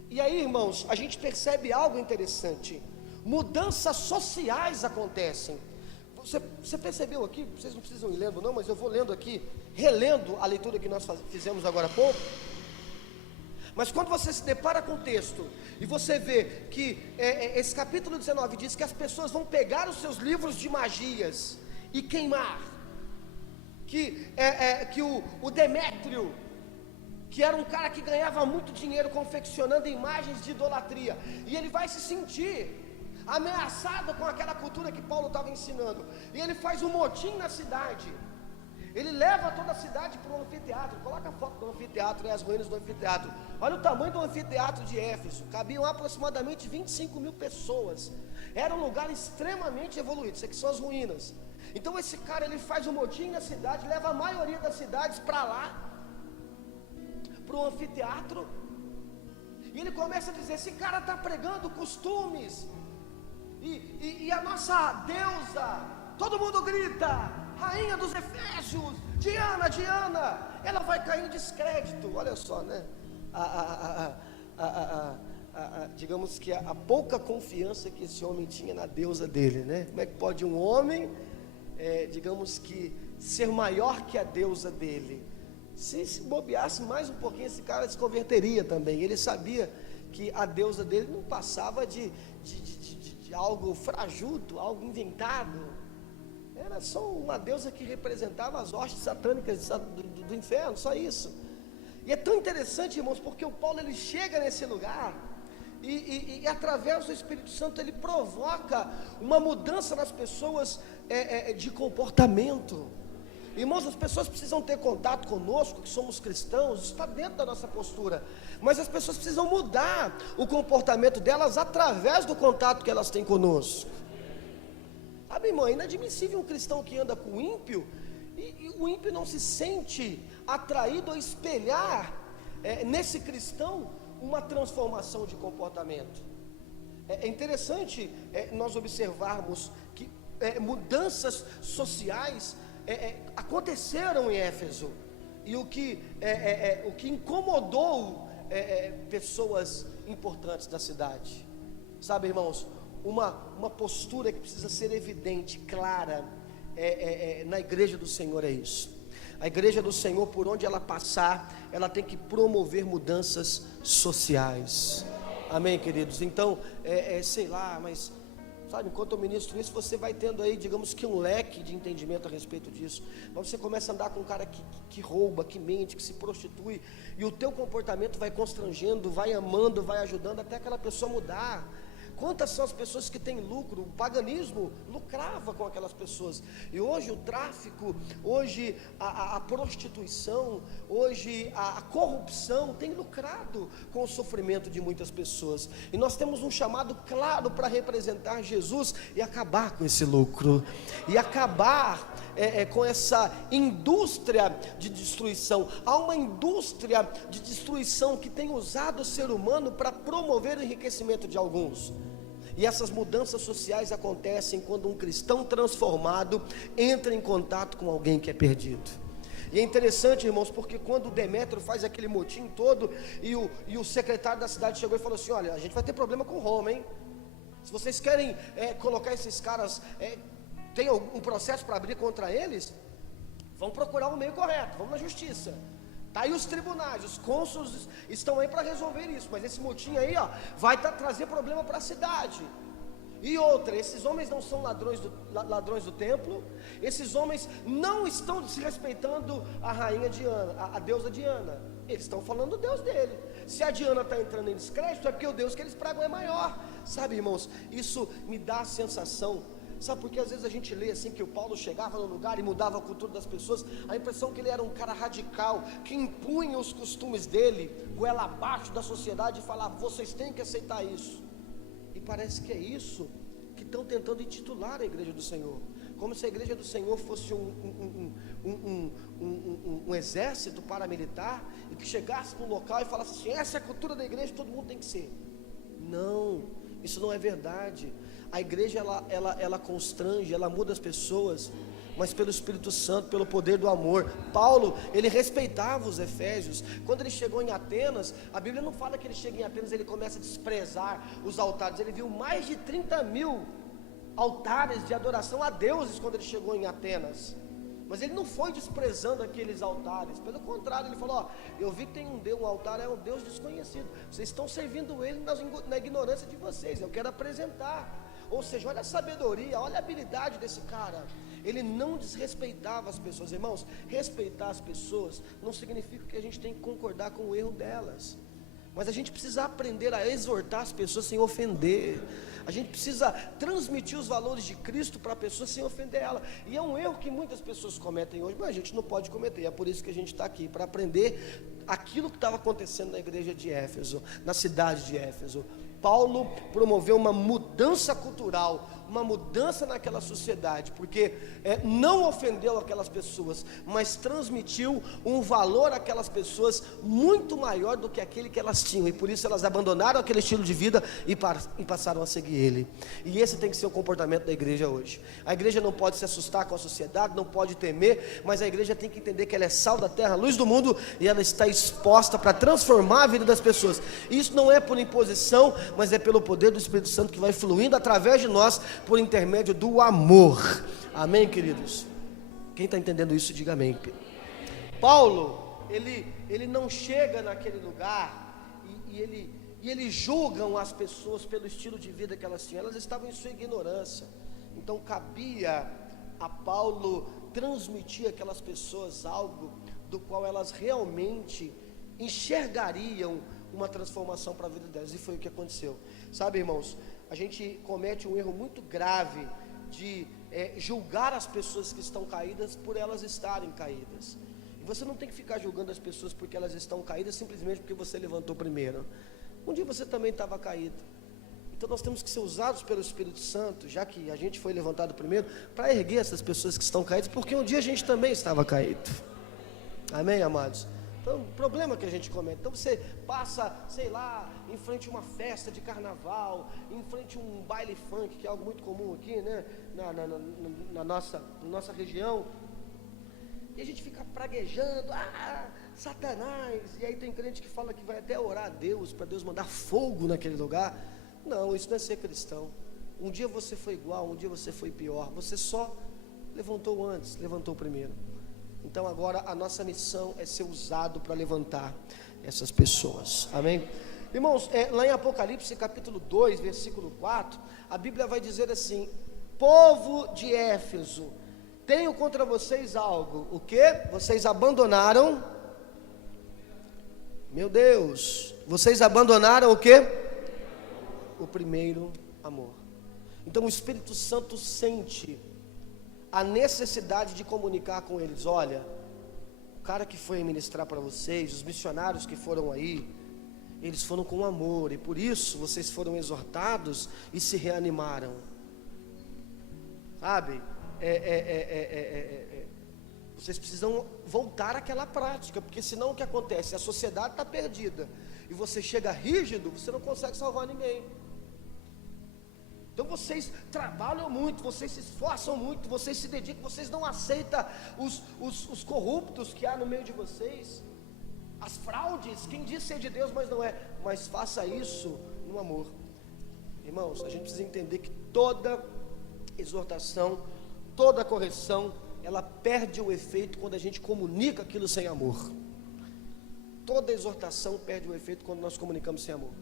E aí, irmãos, a gente percebe algo interessante: mudanças sociais acontecem. Você percebeu aqui? Vocês não precisam ir lendo não, mas eu vou lendo aqui, relendo a leitura que nós fizemos agora há pouco. Mas quando você se depara com o texto e você vê que esse capítulo 19 diz que as pessoas vão pegar os seus livros de magias e queimar, que o Demétrio, que era um cara que ganhava muito dinheiro confeccionando imagens de idolatria, e ele vai se sentir ameaçado com aquela cultura que Paulo estava ensinando, e ele faz um motim na cidade. Ele leva toda a cidade para um anfiteatro. Coloca a foto do anfiteatro e as ruínas do anfiteatro. Olha o tamanho do anfiteatro de Éfeso. Cabiam aproximadamente 25 mil pessoas. Era um lugar extremamente evoluído. Isso aqui são as ruínas. Então esse cara, ele faz um motim na cidade, leva a maioria das cidades para lá, para o anfiteatro, e ele começa a dizer: esse cara está pregando costumes, e a nossa deusa, todo mundo grita, rainha dos Efésios, Diana, Diana, ela vai cair em descrédito. Olha só, né? Digamos que a pouca confiança que esse homem tinha na deusa dele, né? Como é que pode um homem, digamos que, ser maior que a deusa dele? Se bobeasse mais um pouquinho, esse cara se converteria também. Ele sabia que a deusa dele não passava de algo frajuto, algo inventado. Era só uma deusa que representava as hostes satânicas do inferno, só isso. E é tão interessante, irmãos, porque o Paulo, ele chega nesse lugar e através do Espírito Santo ele provoca uma mudança nas pessoas de comportamento. Irmãos, as pessoas precisam ter contato conosco, que somos cristãos, isso está dentro da nossa postura, mas as pessoas precisam mudar o comportamento delas através do contato que elas têm conosco. Sabe, irmão, é inadmissível um cristão que anda com o ímpio, e o ímpio não se sente atraído a espelhar nesse cristão uma transformação de comportamento. É interessante nós observarmos que mudanças sociais aconteceram em Éfeso, e o que incomodou pessoas importantes da cidade. Sabe, irmãos, uma postura que precisa ser evidente, clara, na igreja do Senhor é isso. A igreja do Senhor, por onde ela passar, ela tem que promover mudanças sociais. Amém, queridos? Então, sei lá, mas sabe, enquanto eu ministro isso, você vai tendo aí, digamos que um leque de entendimento a respeito disso. Mas você começa a andar com um cara que rouba, que mente, que se prostitui, e o teu comportamento vai constrangendo, vai amando, vai ajudando até aquela pessoa mudar. Quantas são as pessoas que têm lucro? O paganismo lucrava com aquelas pessoas, e hoje o tráfico, hoje a prostituição, hoje a corrupção tem lucrado com o sofrimento de muitas pessoas, e nós temos um chamado claro para representar Jesus e acabar com esse lucro, e acabar com essa indústria de destruição. Há uma indústria de destruição que tem usado o ser humano para promover o enriquecimento de alguns. E essas mudanças sociais acontecem quando um cristão transformado entra em contato com alguém que é perdido. E é interessante, irmãos, porque quando o Demétrio faz aquele motim todo, e o secretário da cidade chegou e falou assim: olha, a gente vai ter problema com Roma, hein? Se vocês querem colocar esses caras, tem um processo para abrir contra eles, vão procurar o meio correto, vamos na justiça. Tá aí os tribunais, os cônsules estão aí para resolver isso, mas esse motim aí, vai trazer problema para a cidade. E outra, esses homens não são ladrões do templo, esses homens não estão desrespeitando a rainha Diana, a deusa Diana. Eles estão falando do Deus dele. Se a Diana está entrando em descrédito, é porque o Deus que eles pregam é maior. Sabe, irmãos, isso me dá a sensação. Sabe, porque às vezes a gente lê assim que o Paulo chegava no lugar e mudava a cultura das pessoas, a impressão que ele era um cara radical, que impunha os costumes dele, goela abaixo da sociedade e falava, vocês têm que aceitar isso. E parece que é isso que estão tentando intitular a igreja do Senhor, como se a igreja do Senhor fosse um exército paramilitar, e que chegasse no local e falasse assim, essa é a cultura da igreja, todo mundo tem que ser. Não, isso não é verdade. A igreja ela constrange, ela muda as pessoas, mas pelo Espírito Santo, pelo poder do amor. Paulo, ele respeitava os efésios. Quando ele chegou em Atenas, a Bíblia não fala que ele chega em Atenas, ele começa a desprezar os altares. Ele viu mais de 30.000 altares de adoração a deuses quando ele chegou em Atenas. Mas ele não foi desprezando aqueles altares, pelo contrário, ele falou, ó, eu vi que tem um Deus, um altar é um Deus desconhecido, vocês estão servindo ele na ignorância de vocês, eu quero apresentar. Ou seja, olha a sabedoria, olha a habilidade desse cara. Ele não desrespeitava as pessoas. Irmãos, respeitar as pessoas não significa que a gente tem que concordar com o erro delas, mas a gente precisa aprender a exortar as pessoas sem ofender. A gente precisa transmitir os valores de Cristo para a pessoa sem ofender ela. E é um erro que muitas pessoas cometem hoje, mas a gente não pode cometer. É por isso que a gente está aqui, para aprender aquilo que estava acontecendo na igreja de Éfeso, na cidade de Éfeso. Paulo promoveu uma mudança cultural, uma mudança naquela sociedade, porque não ofendeu aquelas pessoas, mas transmitiu um valor àquelas pessoas muito maior do que aquele que elas tinham, e por isso elas abandonaram aquele estilo de vida e passaram a seguir ele. E esse tem que ser o comportamento da igreja hoje. A igreja não pode se assustar com a sociedade, não pode temer, mas a igreja tem que entender que ela é sal da terra, luz do mundo, e ela está exposta para transformar a vida das pessoas. Isso não é por imposição, mas é pelo poder do Espírito Santo que vai fluindo através de nós, por intermédio do amor. Amém, queridos? Quem está entendendo isso, diga amém. Paulo, ele não chega naquele lugar e ele julgam as pessoas pelo estilo de vida que elas tinham. Elas estavam em sua ignorância. Então cabia a Paulo transmitir àquelas pessoas algo do qual elas realmente enxergariam uma transformação para a vida delas, e foi o que aconteceu. Sabe, irmãos, a gente comete um erro muito grave de julgar as pessoas que estão caídas por elas estarem caídas. E você não tem que ficar julgando as pessoas porque elas estão caídas simplesmente porque você levantou primeiro. Um dia você também estava caído. Então nós temos que ser usados pelo Espírito Santo, já que a gente foi levantado primeiro, para erguer essas pessoas que estão caídas, porque um dia a gente também estava caído. Amém, amados? Então, o problema que a gente comete, então você passa, sei lá, em frente a uma festa de carnaval, em frente a um baile funk, que é algo muito comum aqui, né, na nossa região, e a gente fica praguejando, Satanás, e aí tem crente que fala que vai até orar a Deus, para Deus mandar fogo naquele lugar. Não, isso não é ser cristão. Um dia você foi igual, um dia você foi pior, você só levantou antes, levantou primeiro. Então agora a nossa missão é ser usado para levantar essas pessoas. Amém? Irmãos, lá em Apocalipse capítulo 2, versículo 4, a Bíblia vai dizer assim: povo de Éfeso, tenho contra vocês algo. O que? Vocês abandonaram. Meu Deus, vocês abandonaram o que? O primeiro amor. Então o Espírito Santo sente a necessidade de comunicar com eles: olha, o cara que foi ministrar para vocês, os missionários que foram aí, eles foram com amor, e por isso vocês foram exortados e se reanimaram. Sabe, vocês precisam voltar àquela prática, porque senão o que acontece? A sociedade está perdida, e você chega rígido, você não consegue salvar ninguém. Então vocês trabalham muito, vocês se esforçam muito, vocês se dedicam, vocês não aceitam os corruptos que há no meio de vocês, as fraudes. Quem diz ser de Deus, mas não é. Mas faça isso no amor. Irmãos, a gente precisa entender que toda exortação, toda correção, ela perde o efeito quando a gente comunica aquilo sem amor. Toda exortação perde o efeito quando nós comunicamos sem amor.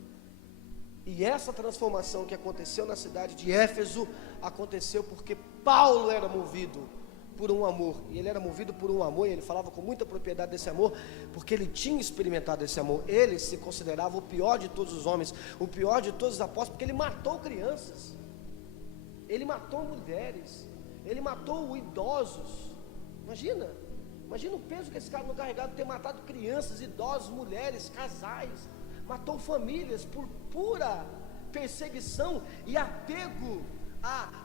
E essa transformação que aconteceu na cidade de Éfeso, aconteceu porque Paulo era movido por um amor, e ele era movido por um amor, e ele falava com muita propriedade desse amor, porque ele tinha experimentado esse amor. Ele se considerava o pior de todos os homens, o pior de todos os apóstolos, porque ele matou crianças, ele matou mulheres, ele matou idosos. Imagina o peso que esse cara não carregava, de ter matado crianças, idosos, mulheres, casais, matou famílias por pura perseguição e apego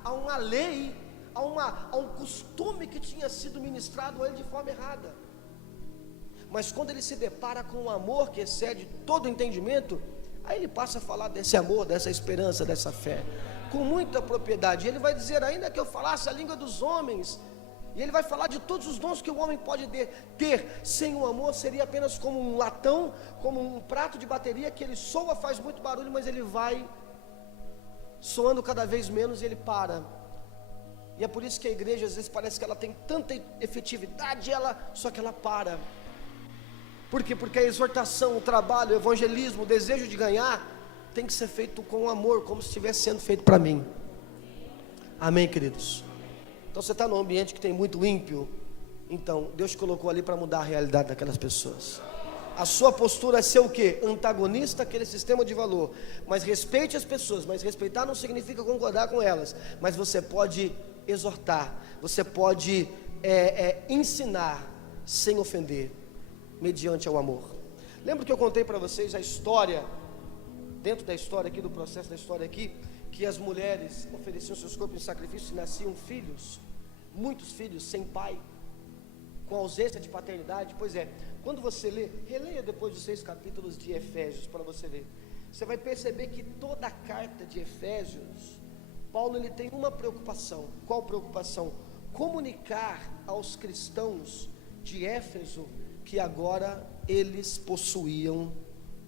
a uma lei, a um costume que tinha sido ministrado a ele de forma errada. Mas quando ele se depara com um amor que excede todo o entendimento, aí ele passa a falar desse amor, dessa esperança, dessa fé, com muita propriedade. Ele vai dizer: ainda que eu falasse a língua dos homens, e ele vai falar de todos os dons que o homem pode ter, sem o amor seria apenas como um latão, como um prato de bateria que ele soa, faz muito barulho, mas ele vai soando cada vez menos e ele para. E é por isso que a igreja às vezes parece que ela tem tanta efetividade, só que ela para. Por quê? Porque a exortação, o trabalho, o evangelismo, o desejo de ganhar tem que ser feito com amor, como se estivesse sendo feito para mim. Amém, queridos? Então você está num ambiente que tem muito ímpio, então Deus te colocou ali para mudar a realidade daquelas pessoas. A sua postura é ser o quê? Antagonista àquele sistema de valor. Mas respeite as pessoas. Mas respeitar não significa concordar com elas, mas você pode exortar, você pode ensinar sem ofender, mediante o amor. Lembra que eu contei para vocês a história, dentro da história aqui, do processo da história aqui, que as mulheres ofereciam seus corpos em sacrifício e nasciam filhos, muitos filhos sem pai, com ausência de paternidade? Pois é, quando você lê, releia depois dos 6 capítulos de Efésios para você ver, você vai perceber que toda a carta de Efésios, Paulo ele tem uma preocupação. Qual preocupação? Comunicar aos cristãos de Éfeso que agora eles possuíam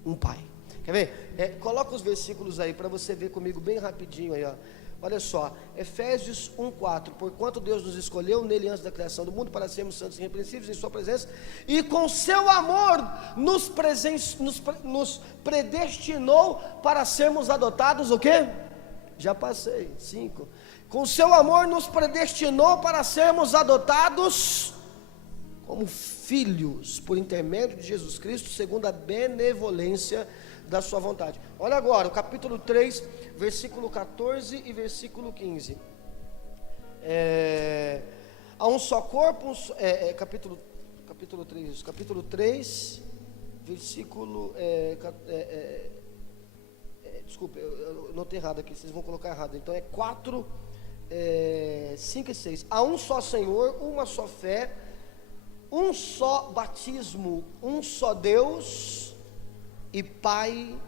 um pai. Quer ver? Coloca os versículos aí para você ver comigo bem rapidinho aí, ó. Olha só, Efésios 1:4, porquanto Deus nos escolheu nele antes da criação do mundo para sermos santos e irrepreensíveis em sua presença, e com seu amor nos predestinou para sermos adotados o quê? Já passei, 5. Com seu amor nos predestinou para sermos adotados como filhos, por intermédio de Jesus Cristo, segundo a benevolência da sua vontade. Olha agora, o capítulo 3, versículo 14 e versículo 15. Há um só corpo, capítulo 3, versículo... desculpa, eu notei errado aqui, vocês vão colocar errado. Então é 4, 5 e 6. Há um só Senhor, uma só fé, um só batismo, um só Deus e Pai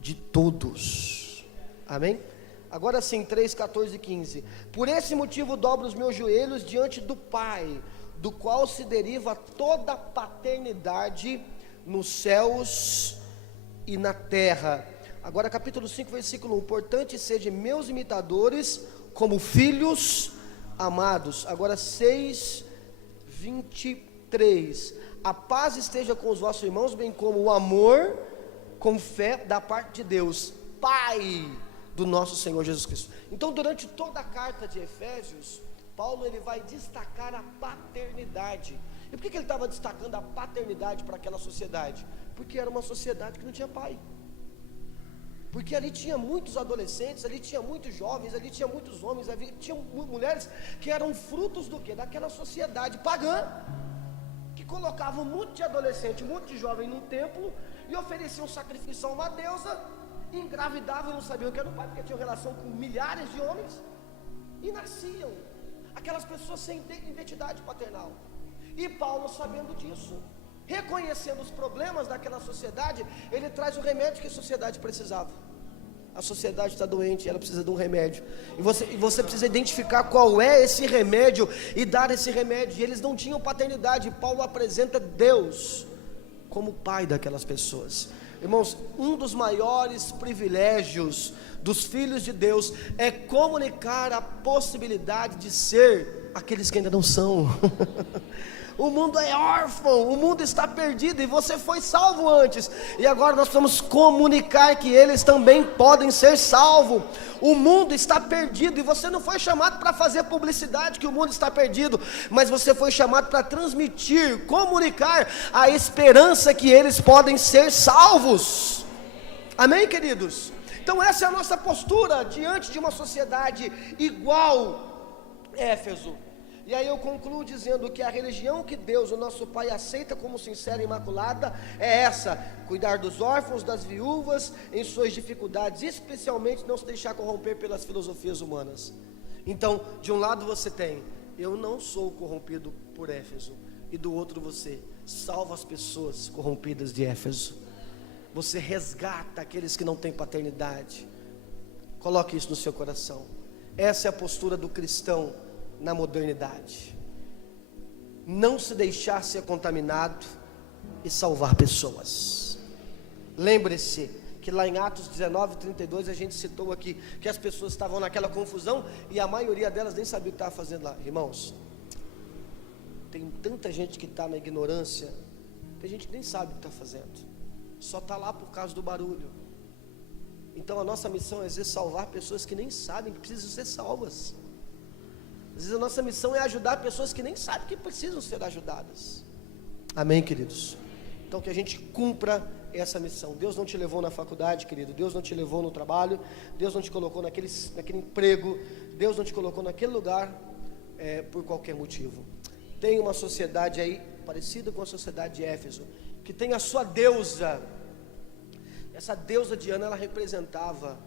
de todos. Amém? Agora sim, 3, 14 e 15. Por esse motivo dobro os meus joelhos diante do Pai, do qual se deriva toda paternidade nos céus e na terra. Agora capítulo 5, versículo 1. Portanto, sede meus imitadores como filhos amados. Agora 6, 23. A paz esteja com os vossos irmãos, bem como o amor com fé da parte de Deus, Pai do nosso Senhor Jesus Cristo. Então, durante toda a carta de Efésios, Paulo ele vai destacar a paternidade. E por que ele estava destacando a paternidade para aquela sociedade? Porque era uma sociedade que não tinha pai. Porque ali tinha muitos adolescentes, ali tinha muitos jovens, ali tinha muitos homens, tinha mulheres que eram frutos do quê? Daquela sociedade pagã, que colocavam um monte de adolescente, um monte de jovem num templo e ofereciam sacrifício a uma deusa, engravidavam e não sabiam que era o pai, porque tinham relação com milhares de homens, e nasciam aquelas pessoas sem identidade paternal. E Paulo, sabendo disso, reconhecendo os problemas daquela sociedade, ele traz o remédio que a sociedade precisava. A sociedade está doente, ela precisa de um remédio, e você precisa identificar qual é esse remédio e dar esse remédio. E eles não tinham paternidade, e Paulo apresenta Deus como pai daquelas pessoas. Irmãos, um dos maiores privilégios dos filhos de Deus é comunicar a possibilidade de ser aqueles que ainda não são. O mundo é órfão, o mundo está perdido e você foi salvo antes, e agora nós precisamos comunicar que eles também podem ser salvos. O mundo está perdido e você não foi chamado para fazer publicidade que o mundo está perdido, mas você foi chamado para transmitir, comunicar a esperança que eles podem ser salvos. Amém, queridos? Então essa é a nossa postura diante de uma sociedade igual Éfeso. E aí eu concluo dizendo que a religião que Deus, o nosso Pai, aceita como sincera e imaculada é essa: cuidar dos órfãos, das viúvas em suas dificuldades, especialmente não se deixar corromper pelas filosofias humanas. Então, de um lado você tem, eu não sou corrompido por Éfeso, e do outro você salva as pessoas corrompidas de Éfeso. Você resgata aqueles que não têm paternidade. Coloque isso no seu coração. Essa é a postura do cristão na modernidade: não se deixar ser contaminado e salvar pessoas. Lembre-se que lá em Atos 19:32 a gente citou aqui que as pessoas estavam naquela confusão e a maioria delas nem sabia o que estava fazendo lá. Irmãos, tem tanta gente que está na ignorância, tem gente que nem sabe o que está fazendo, só está lá por causa do barulho. Então a nossa missão é às vezes salvar pessoas que nem sabem que precisam ser salvas. Às vezes a nossa missão é ajudar pessoas que nem sabem que precisam ser ajudadas. Amém, queridos? Então que a gente cumpra essa missão. Deus não te levou na faculdade, querido. Deus não te levou no trabalho. Deus não te colocou naquele emprego. Deus não te colocou naquele lugar por qualquer motivo. Tem uma sociedade aí parecida com a sociedade de Éfeso, que tem a sua deusa. Essa deusa Diana, ela representava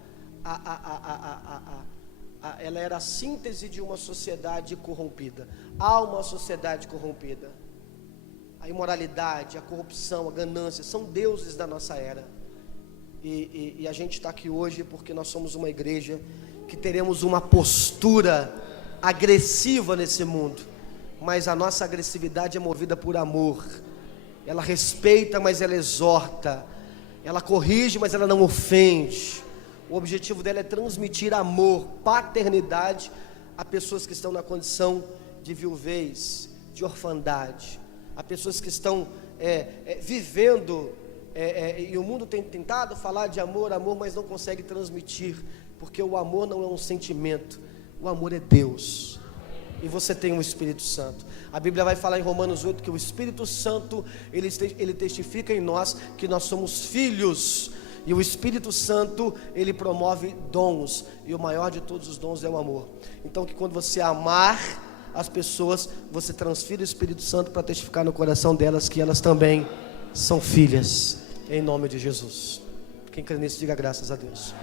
ela era a síntese de uma sociedade corrompida. Há uma sociedade corrompida. A imoralidade, a corrupção, a ganância são deuses da nossa era. E a gente está aqui hoje porque nós somos uma igreja que teremos uma postura agressiva nesse mundo, mas a nossa agressividade é movida por amor. Ela respeita, mas ela exorta. Ela corrige, mas ela não ofende. O objetivo dela é transmitir amor, paternidade a pessoas que estão na condição de viuvez, de orfandade, a pessoas que estão vivendo, e o mundo tem tentado falar de amor, mas não consegue transmitir, porque o amor não é um sentimento, o amor é Deus, e você tem o Espírito Santo. A Bíblia vai falar em Romanos 8 que o Espírito Santo, ele testifica em nós que nós somos filhos. E o Espírito Santo, ele promove dons, e o maior de todos os dons é o amor. Então que quando você amar as pessoas, você transfira o Espírito Santo para testificar no coração delas que elas também são filhas, em nome de Jesus. Quem crê nisso, diga graças a Deus.